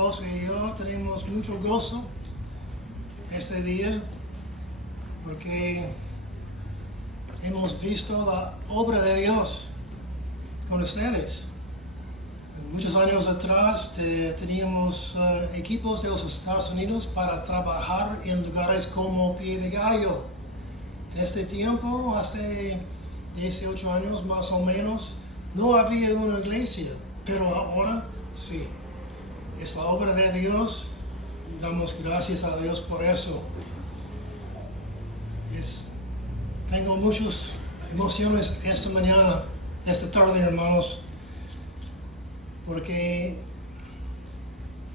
esposa y yo tenemos mucho gozo este día porque hemos visto la obra de Dios con ustedes. Muchos años atrás teníamos equipos de los Estados Unidos para trabajar en lugares como Pie de Gallo. En este tiempo, hace 18 años más o menos, no había una iglesia, pero ahora sí. Es la obra de Dios. Damos gracias a Dios por eso. Tengo muchas emociones esta mañana, esta tarde, hermanos, porque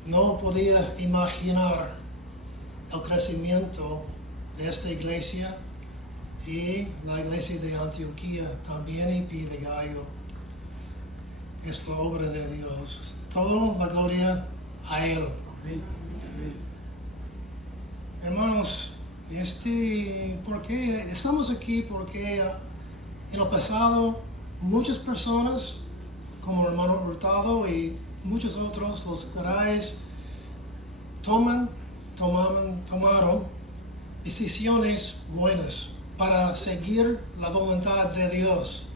no podía imaginar el crecimiento de esta iglesia y la iglesia de Antioquía también y Pie de Gallo. Es la obra de Dios. Toda la gloria a Él. Hermanos, ¿por qué estamos aquí? Porque en el pasado muchas personas, como hermano Hurtado y muchos otros, los Garay, tomaron decisiones buenas para seguir la voluntad de Dios.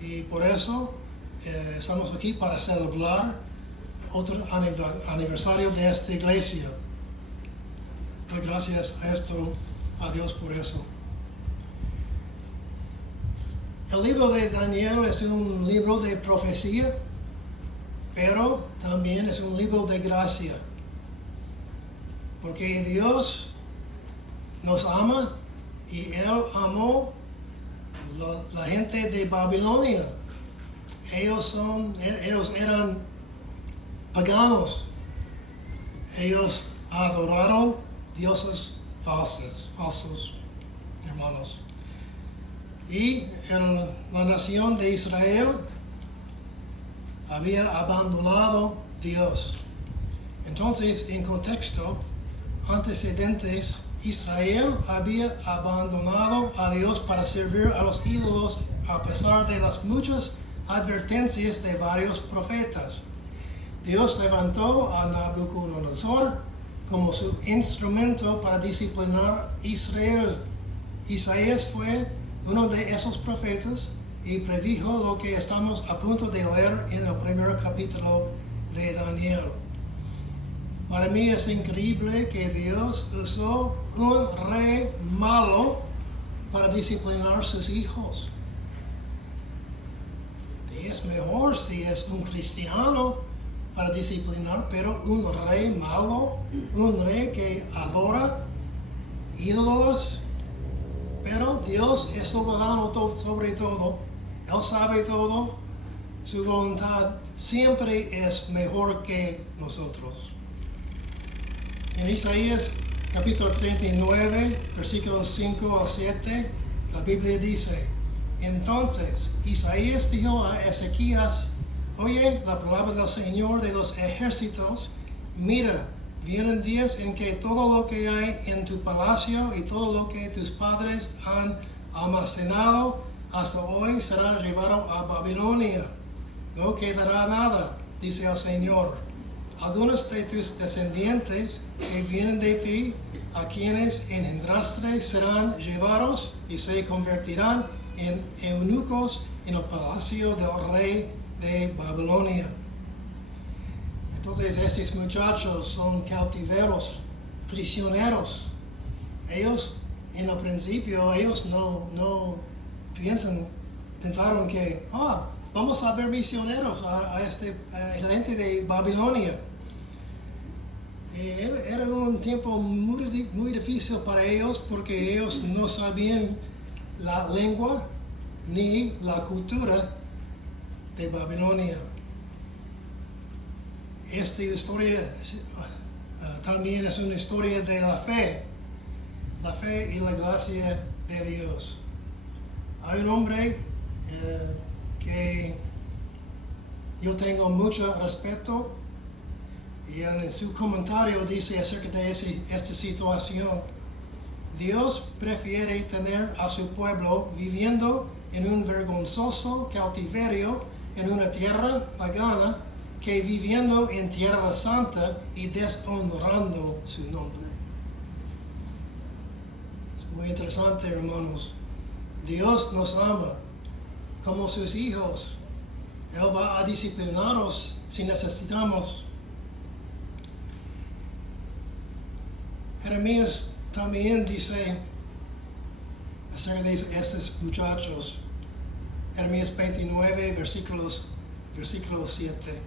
Y por eso estamos aquí para celebrar otro aniversario de esta iglesia. Doy gracias a Dios por eso. El libro de Daniel es un libro de profecía, pero también es un libro de gracia. Porque Dios nos ama y Él amó la gente de Babilonia. Ellos eran paganos. Ellos adoraron dioses falsos, hermanos. Y la nación de Israel había abandonado a Dios. Entonces, en contexto, antecedentes, Israel había abandonado a Dios para servir a los ídolos a pesar de las muchas advertencias de varios profetas. Dios levantó a Nabucodonosor como su instrumento para disciplinar a Israel. Isaías fue uno de esos profetas y predijo lo que estamos a punto de leer en el primer capítulo de Daniel. Para mí es increíble que Dios usó un rey malo para disciplinar a sus hijos. Y es mejor si es un cristiano para disciplinar, pero un rey malo, un rey que adora ídolos. Pero Dios es soberano sobre todo. Él sabe todo. Su voluntad siempre es mejor que nosotros. En Isaías capítulo 39, versículos 5 al 7, la Biblia dice: Entonces Isaías dijo a Ezequías: Oye la palabra del Señor de los ejércitos, mira, vienen días en que todo lo que hay en tu palacio y todo lo que tus padres han almacenado hasta hoy será llevado a Babilonia. No quedará nada, dice el Señor. Algunos de tus descendientes que vienen de ti, a quienes engendraste, serán llevados y se convertirán en eunucos en el palacio del rey de Babilonia. Entonces estos muchachos son cautiveros, prisioneros. Ellos, en el principio, ellos no pensaron que vamos a ver misioneros a gente de Babilonia. Era un tiempo muy difícil para ellos porque ellos no sabían la lengua ni la cultura de Babilonia. Esta historia también es una historia de la fe y la gracia de Dios. Hay un hombre que yo tengo mucho respeto y en su comentario dice acerca de esta situación: Dios prefiere tener a su pueblo viviendo en un vergonzoso cautiverio en una tierra pagana que viviendo en tierra santa y deshonrando su nombre. Es muy interesante, hermanos. Dios nos ama como sus hijos. Él va a disciplinarnos si necesitamos. Jeremías también dice acerca de estos muchachos. Jeremías 29, versículo 7.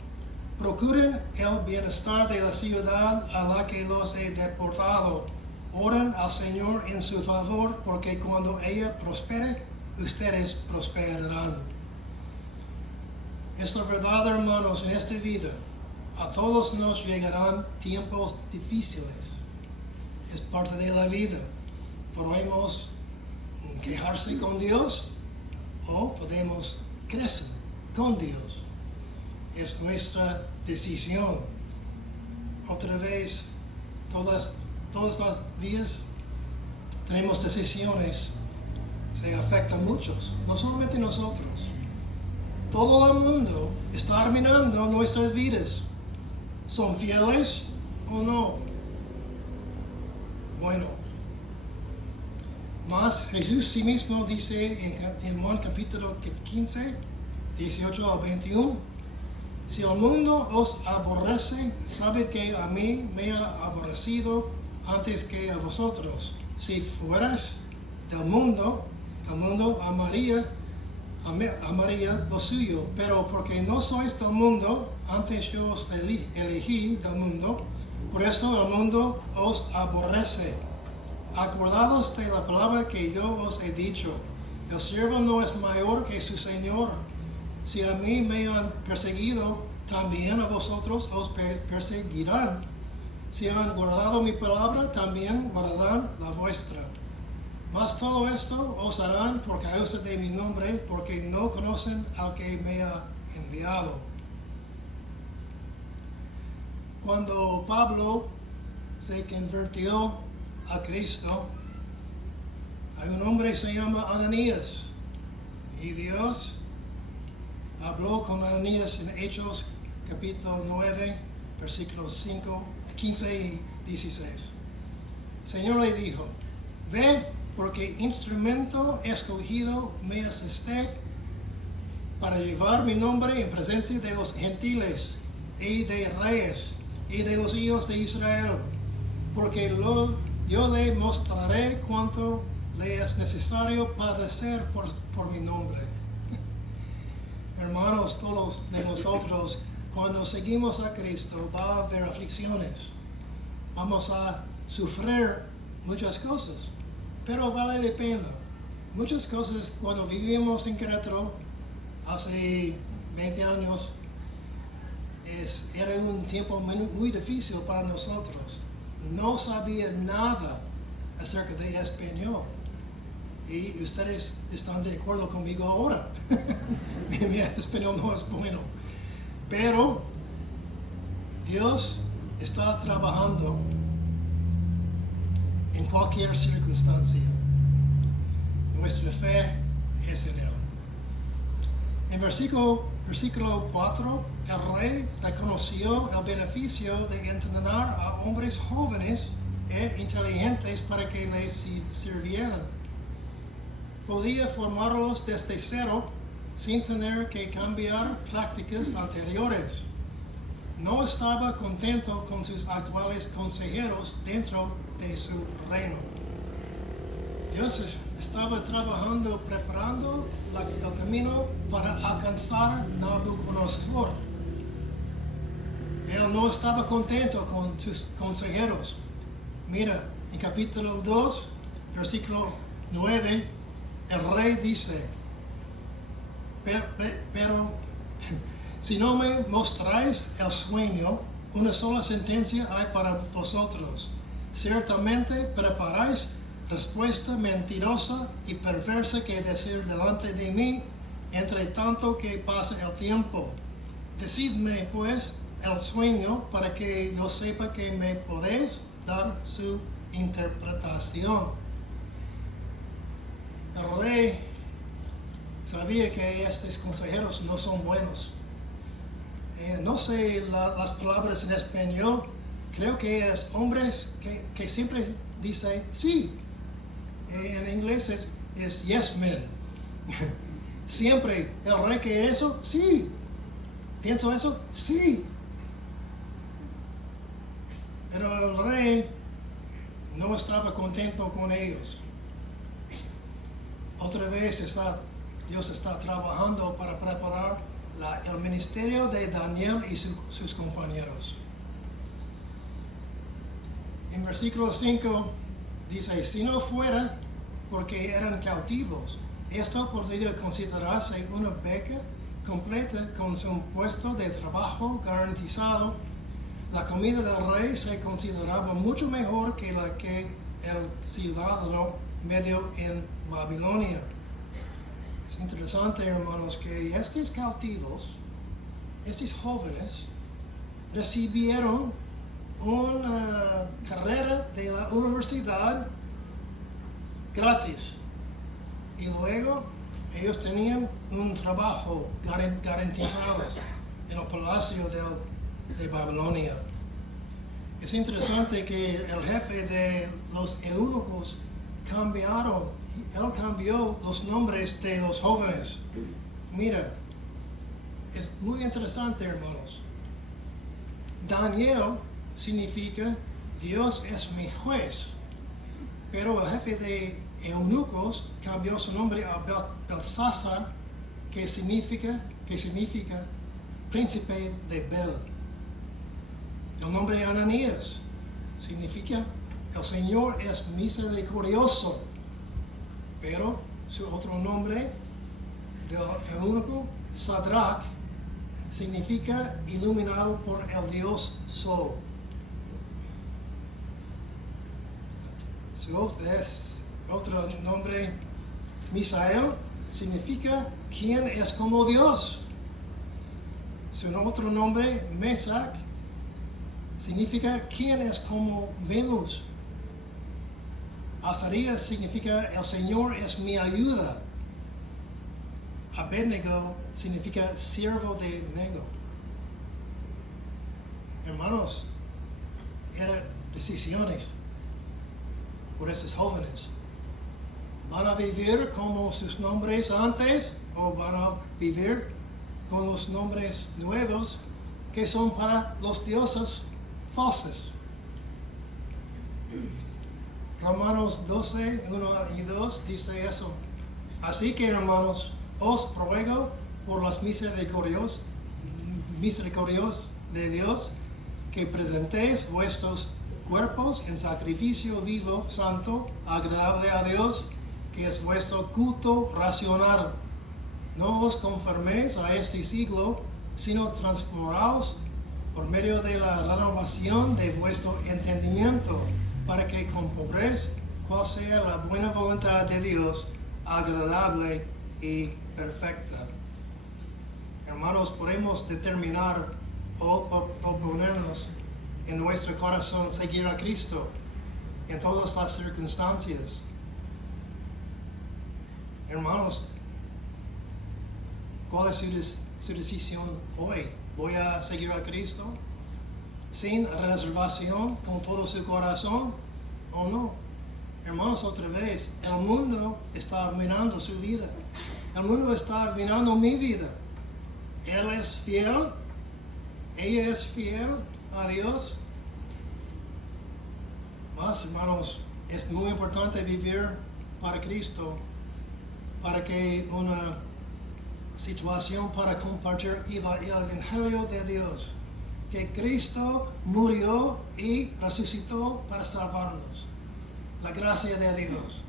Procuren el bienestar de la ciudad a la que los he deportado. Oren al Señor en su favor, porque cuando ella prospere, ustedes prosperarán. Es la verdad, hermanos, en esta vida. A todos nos llegarán tiempos difíciles. Es parte de la vida. Podemos quejarse con Dios o podemos crecer con Dios. Es nuestra decisión. Otra vez, todas las días tenemos decisiones. Se afectan a muchos, no solamente nosotros. Todo el mundo está arruinando nuestras vidas. ¿Son fieles o no? Bueno, más Jesús sí mismo dice en Juan capítulo 15, 18 al 21, si el mundo os aborrece, sabed que a mí me ha aborrecido antes que a vosotros. Si fuerais del mundo, el mundo amaría lo suyo, pero porque no sois del mundo, antes yo os elegí del mundo, por eso el mundo os aborrece. Acordaos de la palabra que yo os he dicho. El siervo no es mayor que su Señor. Si a mí me han perseguido, también a vosotros os perseguirán. Si han guardado mi palabra, también guardarán la vuestra. Mas todo esto os harán por causa de mi nombre, porque no conocen al que me ha enviado. Cuando Pablo se convirtió a Cristo, hay un hombre que se llama Ananías, y Dios habló con Ananías en Hechos capítulo 9, versículos 15 y 16. El Señor le dijo: ve, porque instrumento escogido me asiste para llevar mi nombre en presencia de los gentiles y de reyes y de los hijos de Israel, porque yo le mostraré cuánto le es necesario padecer por mi nombre. Hermanos, todos de nosotros, cuando seguimos a Cristo, va a haber aflicciones. Vamos a sufrir muchas cosas, pero vale la pena. Muchas cosas, cuando vivimos en Querétaro, hace 20 años, era un tiempo muy difícil para nosotros. No sabía nada acerca de español. Y ustedes están de acuerdo conmigo ahora. Mi español no es bueno. Pero Dios está trabajando en cualquier circunstancia. Nuestra fe es en Él. En versículo 4, el rey reconoció el beneficio de entrenar a hombres jóvenes e inteligentes para que les sirvieran. Podía formarlos desde cero sin tener que cambiar prácticas anteriores. No estaba contento con sus actuales consejeros dentro de su reino. Dios estaba trabajando, preparando el camino para alcanzar Nabucodonosor. Él no estaba contento con sus consejeros. Mira, en capítulo 2, versículo 9, el rey dice: pero si no me mostráis el sueño, una sola sentencia hay para vosotros. Ciertamente preparáis respuesta mentirosa y perversa que decir delante de mí, entre tanto que pasa el tiempo. Decidme pues el sueño para que yo sepa que me podéis dar su interpretación. El rey sabía que estos consejeros no son buenos. No sé las palabras en español. Creo que es hombres que siempre dice sí. En inglés es yes men. Siempre, ¿el rey quiere eso? Sí. ¿Pienso eso? Sí. Pero el rey no estaba contento con ellos. Otra vez Dios está trabajando para preparar el ministerio de Daniel y sus compañeros. En versículo 5 dice, si no fuera porque eran cautivos, esto podría considerarse una beca completa con su puesto de trabajo garantizado. La comida del rey se consideraba mucho mejor que la que el ciudadano medio en Babilonia. Es interesante, hermanos, que estos cautivos, estos jóvenes, recibieron una carrera de la universidad gratis. Y luego ellos tenían un trabajo garantizado en el palacio de Babilonia. Es interesante que el jefe de los eunucos él cambió los nombres de los jóvenes. Mira, es muy interesante, hermanos. Daniel significa Dios es mi juez, pero el jefe de eunucos cambió su nombre a Belsasar, que significa príncipe de Bel. El nombre Ananías significa el Señor es misericordioso, pero su otro nombre del eunuco, Sadrach, significa iluminado por el Dios Sol. Su otro nombre, Misael, significa quien es como Dios. Su otro nombre, Mesach, significa quien es como Venus. Azarías significa el Señor es mi ayuda. Abednego significa siervo de Nego. Hermanos, eran decisiones por estos jóvenes. ¿Van a vivir como sus nombres antes o van a vivir con los nombres nuevos que son para los dioses falsos? Romanos 12, 1 y 2 dice eso. Así que, hermanos, os ruego por las misericordias de Dios que presentéis vuestros cuerpos en sacrificio vivo, santo, agradable a Dios, que es vuestro culto racional. No os conforméis a este siglo, sino transformaos por medio de la renovación de vuestro entendimiento, para que comprobéis cuál sea la buena voluntad de Dios, agradable y perfecta. Hermanos, podemos determinar o proponernos en nuestro corazón seguir a Cristo en todas las circunstancias. Hermanos, ¿cuál es su decisión hoy? ¿Voy a seguir a Cristo sin reservación, con todo su corazón o no? Hermanos, otra vez, el mundo está mirando su vida. El mundo está mirando mi vida. Él es fiel. Ella es fiel a Dios. Más, hermanos, es muy importante vivir para Cristo, para que una situación para compartir el Evangelio de Dios, que Cristo murió y resucitó para salvarnos. La gracia de Dios.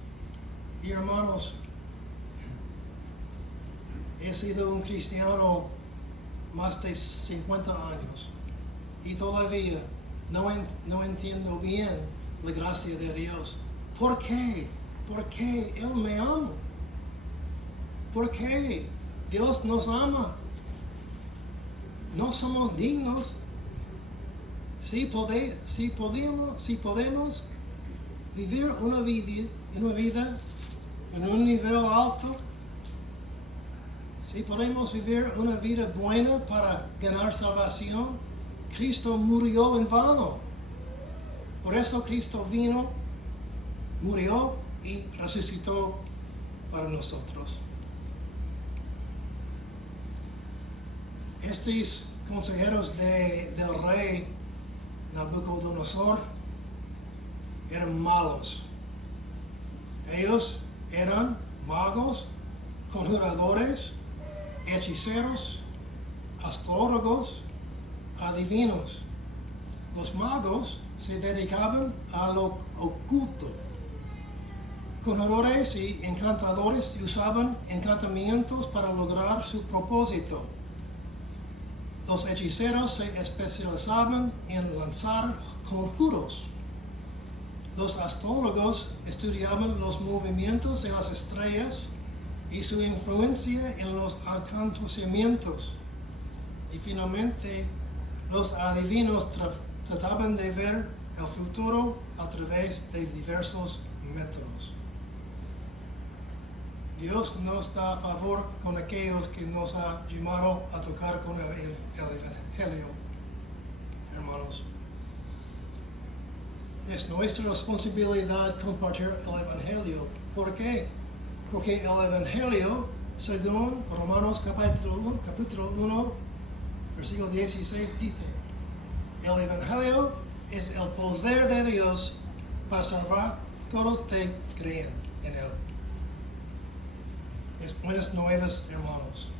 Y hermanos, he sido un cristiano más de 50 años y todavía no entiendo bien la gracia de Dios. ¿Por qué? ¿Por qué Él me ama? ¿Por qué Dios nos ama? No somos dignos. Si podemos vivir una vida en un nivel alto, Si podemos vivir una vida buena para ganar salvación, Cristo murió en vano. Por eso Cristo vino, murió y resucitó para nosotros. Estos consejeros del rey Nabucodonosor eran malos. Ellos eran magos, conjuradores, hechiceros, astrólogos, adivinos. Los magos se dedicaban a lo oculto. Conjuradores y encantadores usaban encantamientos para lograr su propósito. Los hechiceros se especializaban en lanzar conjuros. Los astrólogos estudiaban los movimientos de las estrellas y su influencia en los acontecimientos. Y finalmente, los adivinos trataban de ver el futuro a través de diversos métodos. Dios nos da favor con aquellos que nos ha llamado a tocar con el Evangelio, hermanos. Es nuestra responsabilidad compartir el Evangelio. ¿Por qué? Porque el Evangelio, según Romanos capítulo 1, versículo 16, dice: el Evangelio es el poder de Dios para salvar a todos los que creen en él. Es buenas nuevas, hermanos.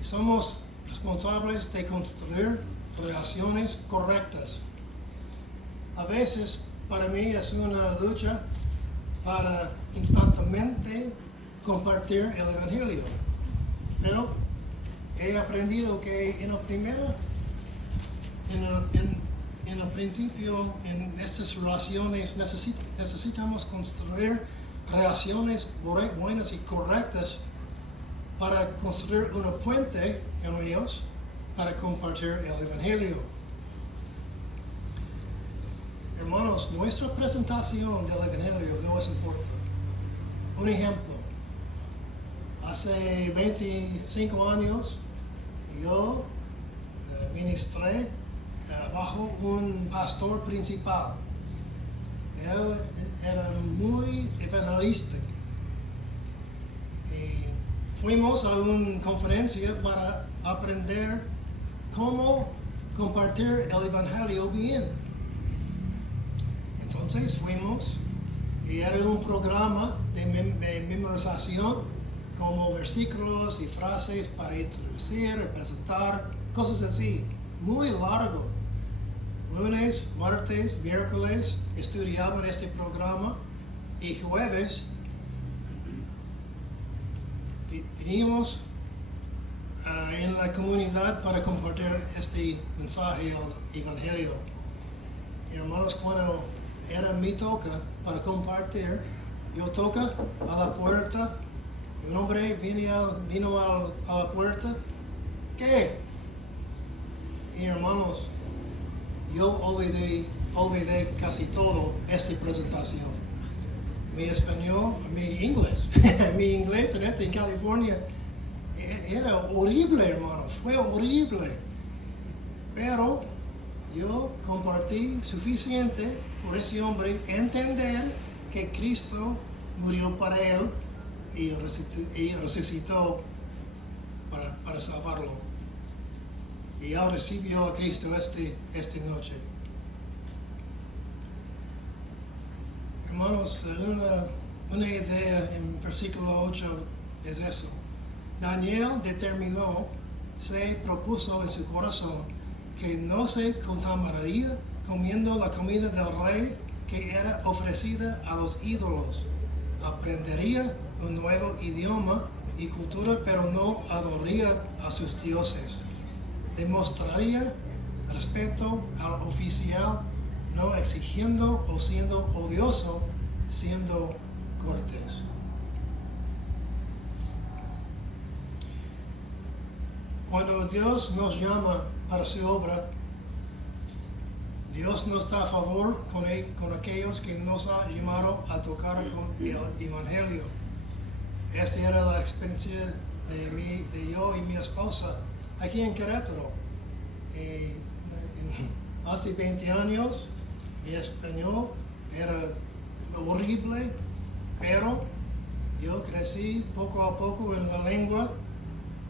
Y somos responsables de construir relaciones correctas. A veces, para mí, es una lucha para instantáneamente compartir el Evangelio. Pero he aprendido que en el principio, en estas relaciones, necesitamos construir relaciones buenas y correctas para construir una puente en ellos para compartir el Evangelio. Hermanos, nuestra presentación del Evangelio no es importante. Un ejemplo, hace 25 años yo ministré bajo un pastor principal. Él era muy evangelístico. Y fuimos a una conferencia para aprender cómo compartir el Evangelio bien. Entonces fuimos y era un programa de memorización, como versículos y frases para introducir, presentar, cosas así, muy largo. Lunes, martes, miércoles estudiaban este programa y jueves vinimos en la comunidad para compartir este mensaje del Evangelio. Y hermanos, cuando era mi toca para compartir, yo toca a la puerta y un hombre vino a la puerta. ¿Qué? Y hermanos, yo olvidé casi todo esta presentación. Mi español, mi inglés en California era horrible, hermano, fue horrible. Pero yo compartí suficiente por ese hombre entender que Cristo murió para él y resucitó para salvarlo. Y él recibió a Cristo esta noche. Hermanos, una idea en versículo 8 es eso. Daniel se propuso en su corazón que no se contaminaría comiendo la comida del rey que era ofrecida a los ídolos. Aprendería un nuevo idioma y cultura, pero no adoraría a sus dioses. Demostraría respeto al oficial, no exigiendo o siendo odioso, siendo cortés. Cuando Dios nos llama para su obra, Dios nos da favor con aquellos que nos ha llamado a tocar con el Evangelio. Esta era la experiencia de yo y mi esposa aquí en Querétaro. Hace 20 años mi español era horrible, pero yo crecí poco a poco en la lengua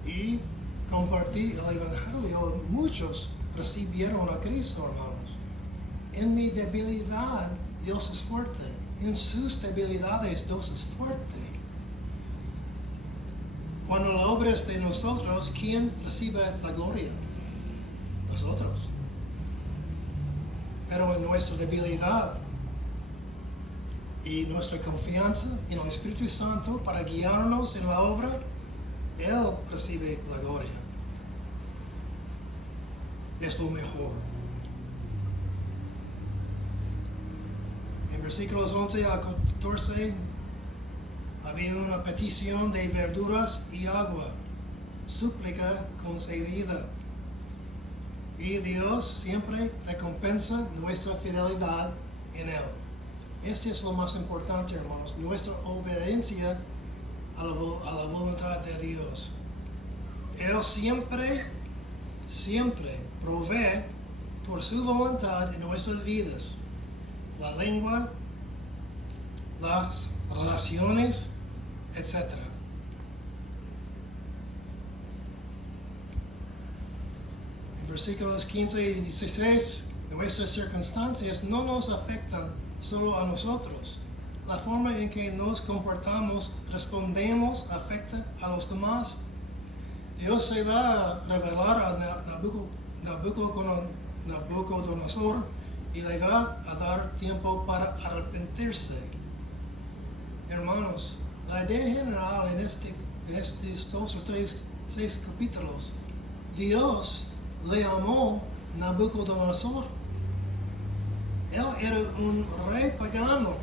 y compartí el Evangelio. Muchos recibieron a Cristo, hermanos. En mi debilidad, Dios es fuerte. En sus debilidades, Dios es fuerte. Cuando la obra es de nosotros, ¿quién recibe la gloria? Nosotros. Pero en nuestra debilidad y nuestra confianza en el Espíritu Santo para guiarnos en la obra, Él recibe la gloria. Es lo mejor. En versículos 11 a 14 había una petición de verduras y agua, súplica concedida. Y Dios siempre recompensa nuestra fidelidad en Él. Este es lo más importante, hermanos, nuestra obediencia a la voluntad de Dios. Él siempre provee por su voluntad en nuestras vidas. La lengua, las relaciones, etc. En versículos 15 y 16, nuestras circunstancias no nos afectan solo a nosotros. La forma en que nos comportamos, respondemos, afecta a los demás. Dios se va a revelar a Nabucodonosor y le va a dar tiempo para arrepentirse. Hermanos, la idea general en estos 2 o 6 capítulos, Dios le amó Nabucodonosor. Él era un rey pagano.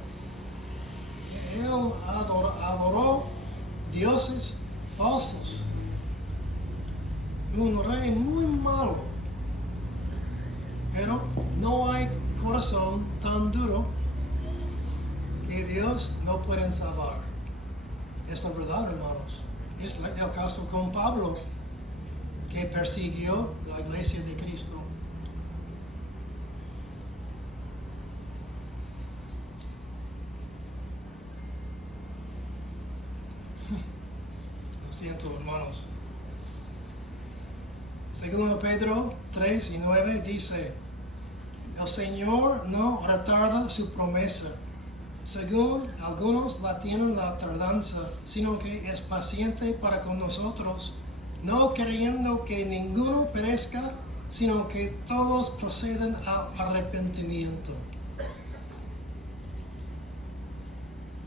Él adoró dioses falsos. Un rey muy malo. Pero no hay corazón tan duro que Dios no puede salvar. Es la verdad, hermanos. Es el caso con Pablo, que persiguió la iglesia de Cristo. Lo siento, hermanos. Segundo Pedro 3 y 9 dice: el Señor no retarda su promesa, según algunos la tienen la tardanza, sino que es paciente para con nosotros, no queriendo que ninguno perezca, sino que todos procedan al arrepentimiento.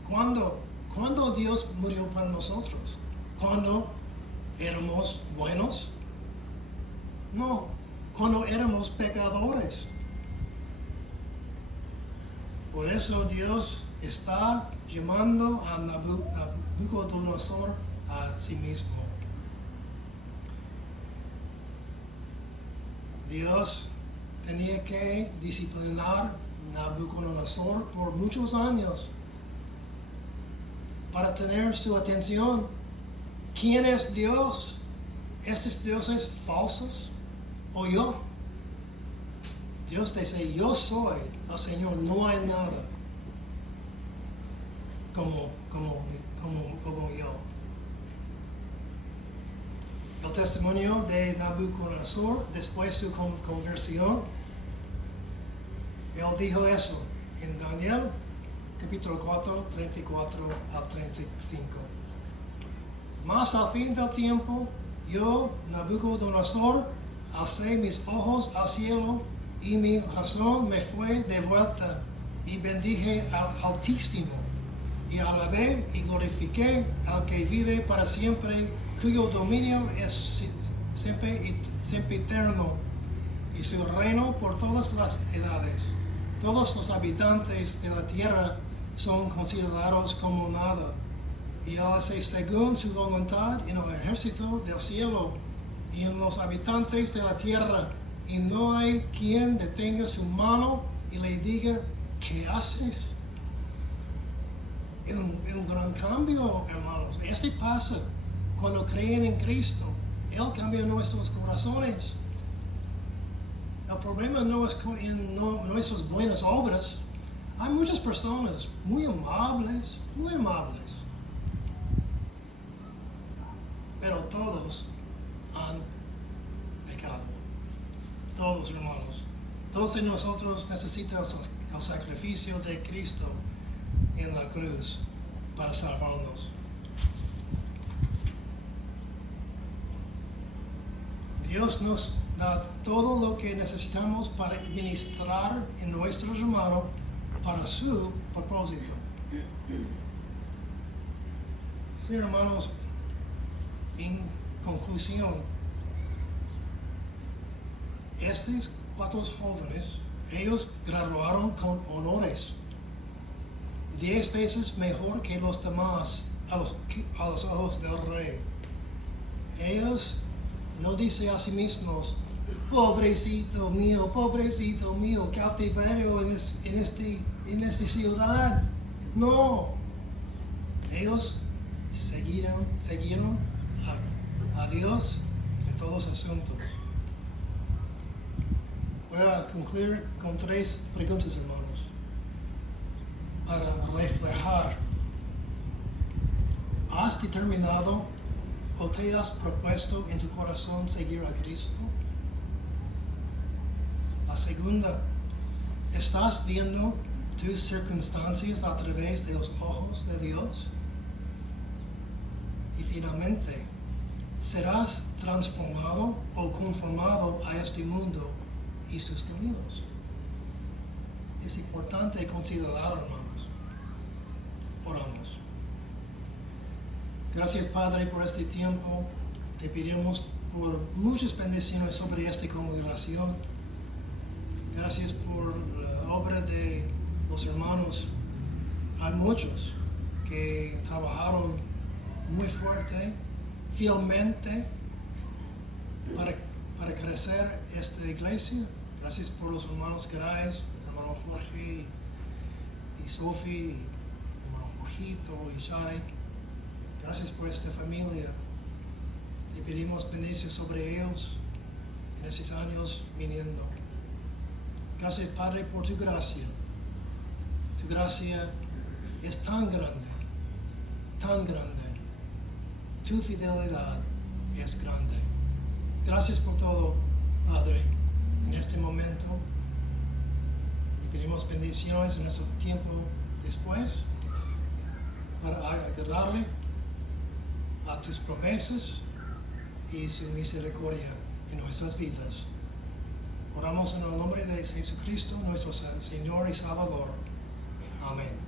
¿Cuándo Dios murió para nosotros? ¿Cuando éramos buenos? No, cuando éramos pecadores. Por eso Dios está llamando a Nabucodonosor a sí mismo. Dios tenía que disciplinar a Nabucodonosor por muchos años para tener su atención. ¿Quién es Dios? ¿Estos dioses falsos o yo? Dios dice: yo soy el Señor, no hay nada como yo. El testimonio de Nabucodonosor después de su conversión, él dijo eso en Daniel capítulo 4, 34 al 35. Mas al fin del tiempo, yo, Nabucodonosor, alcé mis ojos al cielo y mi razón me fue devuelta y bendije al Altísimo y alabé y glorifiqué al que vive para siempre, cuyo dominio es siempre eterno y su reino por todas las edades. Todos los habitantes de la tierra son considerados como nada, y Él hace según su voluntad en el ejército del cielo y en los habitantes de la tierra, y no hay quien detenga su mano y le diga: ¿qué haces? un gran cambio, hermanos. Este pasa cuando creen en Cristo. Él cambia nuestros corazones. El problema no es en nuestras buenas obras. Hay muchas personas muy amables, pero todos han pecado. Todos, hermanos. Todos de nosotros necesitamos el sacrificio de Cristo en la cruz para salvarnos. Dios nos da todo lo que necesitamos para ministrar en nuestro hermano para su propósito. Sí, hermanos, en conclusión, estos 4 jóvenes, ellos graduaron con honores, 10 veces mejor que los demás a los ojos del rey. Ellos no dicen a sí mismos, pobrecito mío, cautiverio en esta ciudad. No, ellos siguieron a Dios en todos los asuntos. Voy a concluir con 3 preguntas, hermanos, para reflejar. ¿Has determinado o te has propuesto en tu corazón seguir a Cristo? La segunda, ¿estás viendo tus circunstancias a través de los ojos de Dios? Y finalmente, ¿serás transformado o conformado a este mundo y sus caminos? Es importante considerar, hermanos. Oramos. Gracias, Padre, por este tiempo. Te pedimos por muchas bendiciones sobre esta congregación. Gracias por la obra de los hermanos. Hay muchos que trabajaron muy fuerte, fielmente, para crecer esta iglesia. Gracias por los hermanos Garay, hermano Jorge y Sophie, hermano Jorgito y Shari. Gracias por esta familia. Te pedimos bendición sobre ellos en estos años viniendo. Gracias, Padre, por tu gracia. Tu gracia es tan grande, tan grande. Tu fidelidad es grande. Gracias por todo, Padre, en este momento. Te pedimos bendiciones en nuestro tiempo después para agradarle a tus promesas y su misericordia en nuestras vidas. Oramos en el nombre de Jesucristo, nuestro Señor y Salvador. Amén.